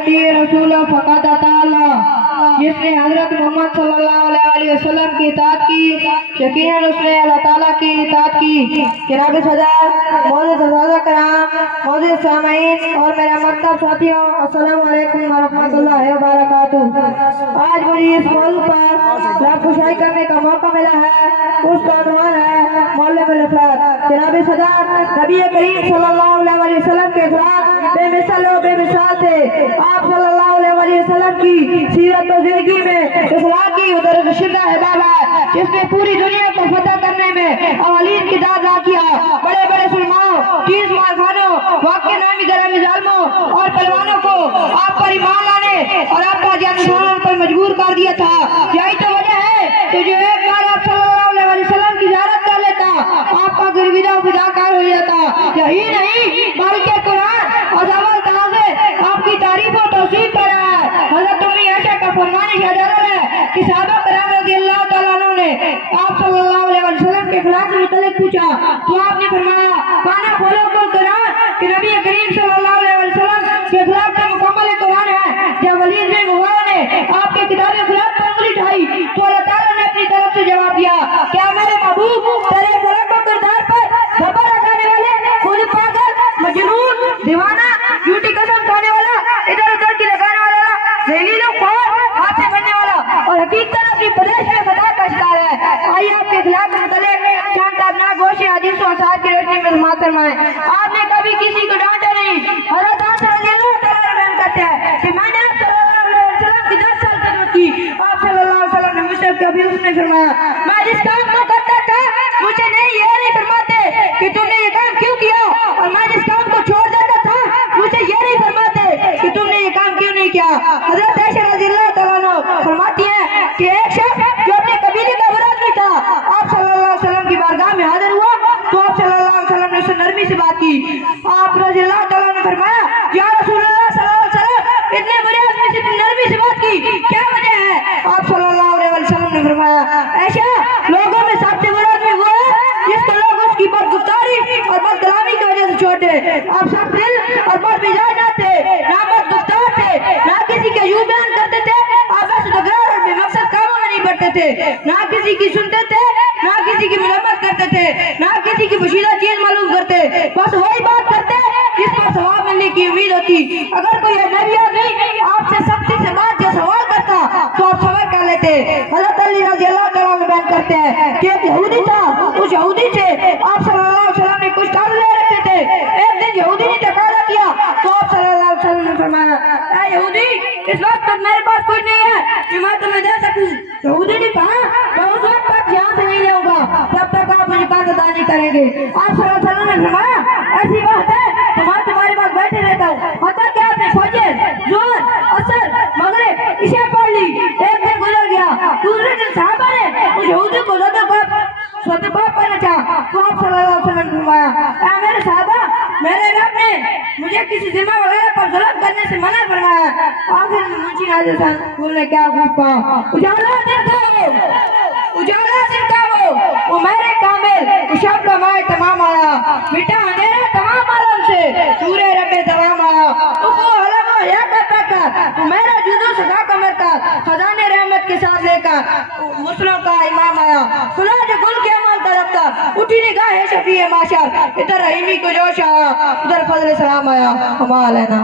रसूल फ़क़त ताला जिसने हज़रत मोहम्मद सल्लल्लाहु अलैहि वसल्लम की इताअत की, यकीनन उसने अल्लाह ताला की इताअत की। जनाब सदर, मौजूद अज़ाज़ा कराम, मौजूद सामीन और मेरे मकतब साथियों, अस्सलामु अलैकुम व रहमतुल्लाहि व बरकातुहू। आज मुझे इस मौजू पर लाभकुशाई करने का मौका मिला है। उसका उन्वान है मौलुमुल अफ़राद। जनाब सदर, नबी करीम सल्लल्लाहु अलैहि वसल्लम के अखलाक बेमिसाल और बेमिसाल थे। आप सल्लल्लाहु अलैहि वसल्लम की सीरत और जिंदगी में इखलाक की उधर शिद्दत है बाबा, जिसने पूरी दुनिया को फतह करने में अवालीन की दाद किया। बड़े बड़े सुलमाओं, चीज मारखानों, वाक़ई नामी गरम जालमों और पहलवानों को आप पर ईमान लाने और आपका जानसार पर मजबूर कर दिया था। यही तो वजह है कि जो एक बार आप सल्लल्लाहु अलैहि वसल्लम की ज़ियारत कर लेता, आपका गिरविदा फिदाकार हो जाता। यही नहीं बल्कि कुरान और अव्वल ताज़े आपकी तारीफ और तौसीफ कर रहा है। हज़रत उम्मी आयशा का फरमानिश है कि सहाबा किराम रज़ियल्लाहु तआला अन्हुम ने आप सल्लल्लाहु अलैहि वसल्लम के अखलाक के मुतालिक पूछा, तो आपने फरमाया काना फॉलो कुरान कि नबी करीम सल्लल्लाहु अलैहि वसल्लम के अखलाक का मुकम्मल कुरान है। जब वलीद बिन मुग़ीरा ने आपके किताब अखलाक पर उंगली उठाई तो अल्लाह ताला ने अपनी तरफ से जवाब दिया, क्या मेरे महबूब तेरे अखलाक और किरदार पर खबर लगाने वाले, खुद पागल, मजनून, दीवाना, झूठी कसम खाने वाला, इधर उधर की लगाने वाला, ज़लीलो ख्वार, हाथ से बनने वाला और हकीकत अपनी प्रदेश में खता का शिकार है। आइए आपके अखलाक के मुतालिक चंद ताबनाक गोशे हदीस और असार की रोशनी में समाअत फरमाएं। आपने कभी किसी को डांटा नहीं। हज़रत अनस रज़ियल्लाहु तआला बयान करते हैं कि मैंने आप सल्लल्लाहु अलैहि वसल्लम की 10 साल खिदमत की। आप सल्लल्लाहु अलैहि वसल्लम ने मुझसे कभी उसने फरमाया मैं जिस काम को करता था मुझे नहीं फरमाते कि तुमने ये काम क्यों किया, और मैं जिस काम को छोड़ देता था मुझे ये नहीं फरमाते कि तुमने ये काम क्यों नहीं किया। हज़रत आयशा रज़ियल्लाहु तआला अन्हा फरमाती है कि एक शख्स जो अपने कबीले का बुरा आदमी था, आप सल्लल्लाहु अलैहि वसल्लम की बारगाह में हाजिर हुआ तो आप सल्लल्लाहु अलैहि वसल्लम ने उससे नरमी से बात की। आप रज़ियल्लाहु तआला ने फरमाया या रसूलल्लाह सल्लल्लाहु अलैहि वसल्लम इतने बुरे आदमी से इतनी नरमी से बात की, क्या वजह है। आप सल्लल्लाहु अलैहि वसल्लम ने फरमाया ऐशा, लोगों में सबसे बुरा आदमी वो है जिसको लोग उसकी बदगुफ्तारी और बदकलामी की वजह से छोड़े। आप सब दिल और बदमिजाज ना थे, ना बदगुफ्तार थे, ना किसी के यूं बयान करते थे, आप बस दुगरार और बेमकसद कामों में नहीं पड़ते थे, ना किसी की सुनते थे, ना किसी की मजम्मत करते थे, ना किसी की पोशीदा चीज मालूम करते, बस वही बात करते जिस पर सवाब मिलने की उम्मीद होती। अगर कोई अजनबी आदमी आपसे सख्ती से बात या सवाल करता तो आप सबर कर लेते। हज़रत अली रज़ियल्लाहु तआला अन्हु बयान करते हैं कि एक यहूदी था, उस यहूदी से आप सल्लल्लाहु अलैहि वसल्लम ने कुछ कर्ज ले रखे थे। एक दिन यहूदी ने तकाजा किया तो आप सल्लल्लाहु अलैहि वसल्लम ने फरमाया ऐ यहूदी, इस वक्त तक मेरे पास कुछ नहीं है कि मैं तुम्हें दे सकूं। यहूदी ने कहा मैं उस वक्त तक यहाँ से नहीं जाऊंगा जब तक आप मुझे कर्ज अदा नहीं करेंगे। आप सल्लल्लाहु अलैहि वसल्लम ने फरमाया ऐसी बात है तो मैं तुम्हारे पास बैठे रहता हूँ। हत्ता कि आपने फजर, ज़ोहर, असर, मगरिब, इशा पढ़ ली। एक दिन गुजर गया, दूसरे दिन सहाबा ने उस यहूदी को सदका करना चाहा तो आप सल्लल्लाहु अलैहि वसल्लम ने फरमाया ऐ मेरे सहाबा, मेरे रब ने मुझे किसी जिम्मा वगैरह पर जुल्म करने से मना फरमाया। आखिर में मुंशी नाज़िर खान ने क्या खूब कहा, उजाला दिन का वो मेरे कामिल शब का माए तमाम आया, मिटा अंधेरा तमाम आलम से सूरे रब्बे तमाम आया, उको हलम हो या का मेरा जुदू सदा का मरता खजाने रहमत के साथ लेकर मुस्लिम का इमाम आया, सुना जो गुल के अमल का रफ्ता उठी निगाह है शफीए माशर, इधर रहीमी को जोश आया, उधर फजल सलाम आया, हमारा लेना